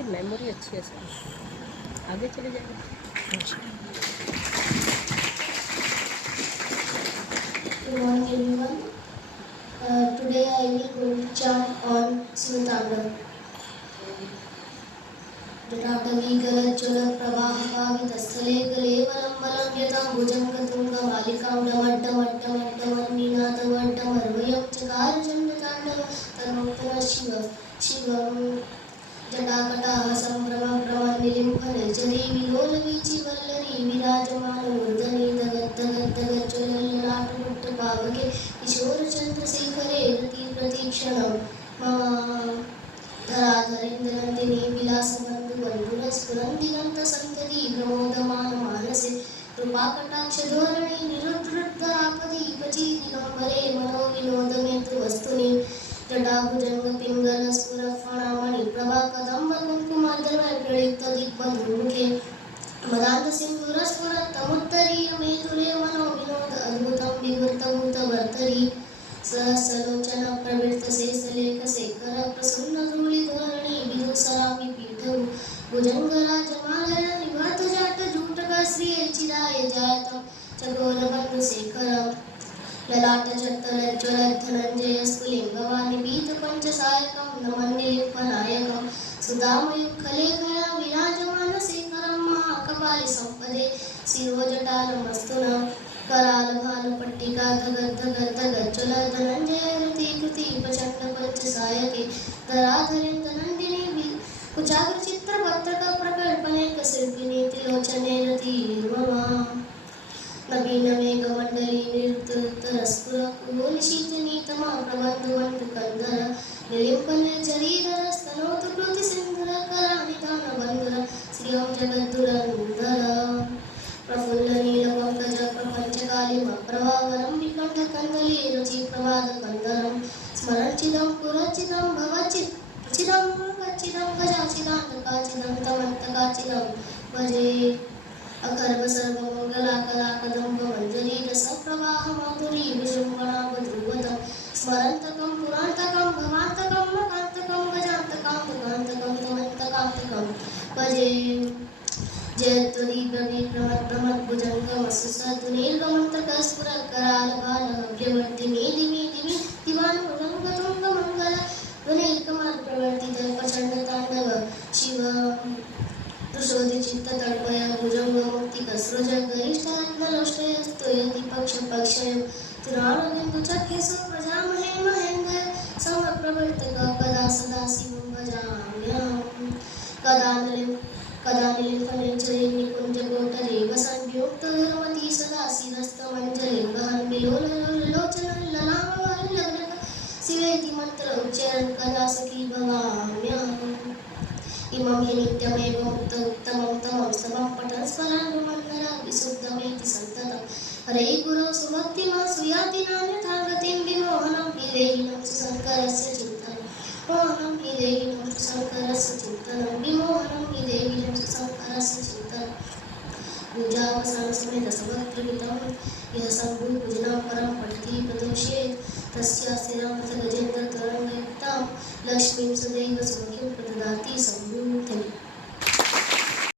इसकी मेमोरी अच्छी है सर। आगे चले जाएंगे। Good morning everyone. Today I will go to chant on Sivatandav. जटाटवीगलज्ज्वल प्रवाहपावितस्थले गलेवलम्बलं यतां भुजङ्गतुङ्गमालिकाण्डमड्डमड्डमड्डमन्निनादवड्डमर्वयं चकार चण्डताण्डवं तनोत्तरः शिवं जटाकटाः सम्भ्रमभ्रमनिलिम्फनजरी विलोलवीचिवल्लरी विराजमानमूर्धनि दगद्दगद्दगज्ज्वलल्ललाटमुट्टपावके किशोरचन्द्रशेखरे रतिप्रतीक्षणं मम धराधरेन्द्रनन्दिनी विलासबन्धुबन्धुरस्फुरन्दिगन्तसन्तति प्रमोदमानमानसे कृपाकटाक्षधोरणे निरुद्धरापदीपची दिगम्बरे मनोविनोदमेतु वस्तुनि जटाभुजङ्गपिङ्गलस्फुरफणामणि प्रभाकदम्बकुङ्कुमार्धवैप्रलिप्तदिग्बन्धुमुखे मदान्तसिन्धुरस्फुरत्तमुत्तरीयमेतुरे मनोविनोद अद्भुतं विवृतभूतवर्तरी सहस्रलोचन प्रवृत्तशेषलेखशेखर प्रसन्नधूलिधोरणी विदुसरामि पीठौ भुजङ्गराजमालय निवातजाटजूटकश्रियचिदाय जायतं चकोरबन्धुशेखरं ललाटचत्तरज्ज्वलद्धनञ्जयस्फुलिङ्गवानिपीतपञ्चसायकं नमन्निलिम्पनायकं सुधामयुक्खलेखया विराजमानशेखरं महाकपालिसम्पदे शिरोजटालमस्तुनं करालभानुपट्टिका धगद्धगद्धगज्ज्वल धनञ्जयरतिकृति प्रचण्डपञ्चसायके धराधरेन्द्रनन्दिनी कुचाग्रचित्रपत्रकप्रकल्पनेकशिल्पिनी त्रिलोचने रतिर्ममा नवीनमेघमण्डली निरुक्तोत्तरस्फुरकुहूलिशीतनीतमा प्रबन्धुबन्धुकन्धर निलिम्पनिर्झरीधरस्तनोतु कृतिसिन्धुरकरानिधानबन्धुर श्रियं जगद्धुरन्धर प्रफुल्लनीलपङ्कज प्रपञ्चकालिमप्रभावरं विकण्ठकन्दली रुचिप्रभातकन्दरं स्मरचिदं पुरचिदं भवचिदं गच्चिदं गजाचिदान्तकाचिदं तमन्तकाचिदं भजे अखर्वसर्वमङ्गलाकलाकदम्बमञ्जरी रसप्रवाहमाधुरी विजृम्भणावधूवतं स्मरन्तकं पुरान्तकं भवान्तकं मकान्तकं गजान्तकान्तकान्तकं तमन्तकान्तकं भजे जयत्वदीप्रवीप्रमद्भ्रमद्भुजङ्गमसुसद्दुनीर्गमन्तकस्फुरकरालभालभ्यवर्तिनी दिवि दिवि दिवानुरङ्गतुङ्गमङ्गल विनैकमात्रवर्तितप्रचण्डताण्डव शिव दुषोदिचित्ततड्पय भुजङ्गमुक्तिकसृज गरिष्ठरत्नलोष्टयस्तुयति पक्षपक्षय पुराणबिन्दुचक्षुषु प्रजामहे महेन्द्र समप्रवर्तक कदा सदा शिवं भजाम्यहम् कदानिलिम्फनिर्झरी निकुञ्जगोटरे वसन्युक्तधर्मती सदा शिरस्तमञ्जलिं वहन् विलोललोचनल्ललामवल्लग्नक शिवेति मन्त्र उच्चरन् कदा सखी भवाम्यहम् इमं हि नित्यमेव उत्तमं तमं स्तवं पठन् स्मरानुमन्दरा विशुद्धमेति सन्ततं हरे गुरौ सुभक्तिमा सुयाति नान्यथा गतिं विमोहनं हि देहिनं सुशङ्करस्य चिन्तनं मोहनं हि देहिनं सुशङ्करस्य चिन्तनं विमोहनं हि देहिनं सुशङ्करस्य चिन्तनं पूजावसानसमये दशभक्तिमितं यः शम्भुपूजनं परं पठति प्रदोषेत् तस्यास्य नामथ गजेन्द्रतरङ्गयुक्तां लक्ष्मीं सदैव सौख्यं प्रददाति शम्भुं